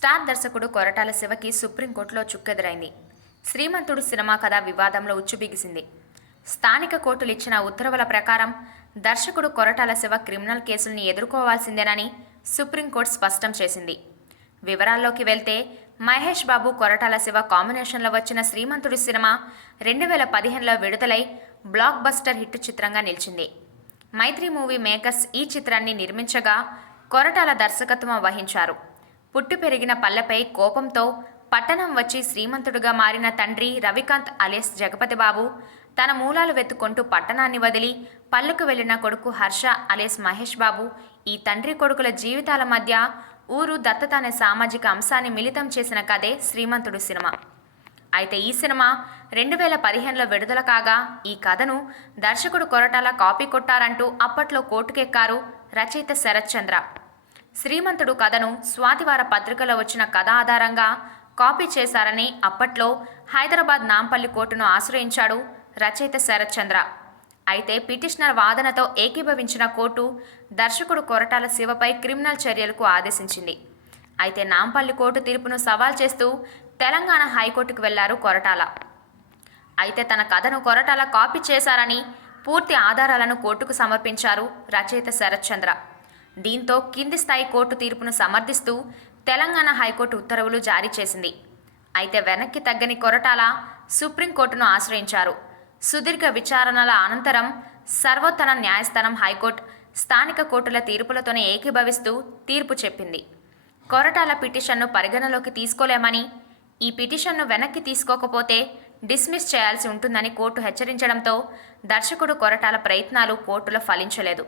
Star దర్శకుడు కొరటాల శివకి సుప్రీంకోర్టులో చుక్కెదురైంది. శ్రీమంతుడు cinema కథ వివాదంలో ఉచ్చుబిగిసింది. స్థానిక కోర్టులు ఇచ్చిన ఉత్తర్వుల ప్రకారం దర్శకుడు కొరటాల శివ క్రిమినల్ కేసుల్ని ఎదుర్కోవాల్సిందేనని సుప్రీంకోర్టు స్పష్టం చేసింది. వివరాల్లోకి వెళ్తే మహేష్ బాబు కొరటాల శివ కాంబినేషన్లో వచ్చిన శ్రీమంతుడు సినిమా రెండు వేల పదిహేనులో విడుదలై బ్లాక్ బస్టర్ హిట్ చిత్రంగా నిలిచింది. మైత్రి మూవీ మేకర్స్ ఈ చిత్రాన్ని నిర్మించగా కొరటాల దర్శకత్వం వహించారు. పుట్టి పెరిగిన పల్లెపై కోపంతో పట్టణం వచ్చి శ్రీమంతుడుగా మారిన తండ్రి రవికాంత్ అలియస్ జగపతి బాబు తన మూలాలు వెతుక్కుంటూ పట్టణాన్ని వదిలి పల్లెకు వెళ్ళిన కొడుకు హర్ష అలియస్ మహేష్ బాబు ఈ తండ్రి కొడుకుల జీవితాల మధ్య ఊరు దత్తత అనే సామాజిక అంశాన్ని మిళితం చేసిన కథే శ్రీమంతుడు సినిమా. అయితే ఈ సినిమా రెండు వేల పదిహేనులో విడుదల కాగా ఈ కథను దర్శకుడు కొరటాల కాపీ కొట్టారంటూ అప్పట్లో కోర్టుకెక్కారు రచయిత శరత్ చంద్ర. శ్రీమంతుడు కథను స్వాతివార పత్రికలో వచ్చిన కథ ఆధారంగా కాపీ చేశారని అప్పట్లో హైదరాబాద్ నాంపల్లి కోర్టును ఆశ్రయించాడు రచయిత శరత్చంద్ర అయితే పిటిషనర్ వాదనతో ఏకీభవించిన కోర్టు దర్శకుడు కొరటాల శివపై క్రిమినల్ చర్యలకు ఆదేశించింది. అయితే నాంపల్లి కోర్టు తీర్పును సవాల్ చేస్తూ తెలంగాణ హైకోర్టుకు వెళ్ళారు కొరటాల. అయితే తన కథను కొరటాల కాపీ చేశారని పూర్తి ఆధారాలను కోర్టుకు సమర్పించారు రచయిత శరత్చంద్ర దీంతో కింది స్థాయి కోర్టు తీర్పును సమర్థిస్తూ తెలంగాణ హైకోర్టు ఉత్తర్వులు జారీ చేసింది. అయితే వెనక్కి తగ్గని కొరటాల సుప్రీంకోర్టును ఆశ్రయించారు. సుదీర్ఘ విచారణల అనంతరం సర్వోత్తర న్యాయస్థానం హైకోర్టు స్థానిక కోర్టుల తీర్పులతోనే ఏకీభవిస్తూ తీర్పు చెప్పింది. కొరటాల పిటిషన్ను పరిగణలోకి తీసుకోలేమని ఈ పిటిషన్ను వెనక్కి తీసుకోకపోతే డిస్మిస్ చేయాల్సి ఉంటుందని కోర్టు హెచ్చరించడంతో దర్శకుడు కొరటాల ప్రయత్నాలు కోర్టులో ఫలించలేదు.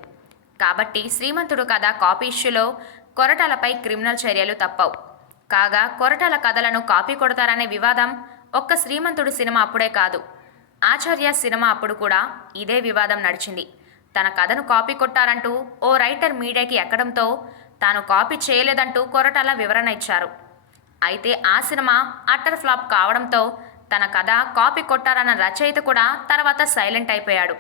కాబట్టి శ్రీమంతుడు కథ కాపీష్యులో కొరటాలపై క్రిమినల్ చర్యలు తప్పవు. కాగా కొరటాల కథలను కాపీ కొడతారనే వివాదం ఒక్క శ్రీమంతుడు సినిమా అప్పుడే కాదు. ఆచార్య సినిమా అప్పుడు కూడా ఇదే వివాదం నడిచింది. తన కథను కాపీ కొట్టారంటూ ఓ రైటర్ మీడియాకి ఎక్కడంతో తాను కాపీ చేయలేదంటూ కొరటాల వివరణ ఇచ్చారు. అయితే ఆ సినిమా అట్టర్ ఫ్లాప్ కావడంతో తన కథ కాపీ కొట్టారన్న రచయిత కూడా తర్వాత సైలెంట్ అయిపోయాడు.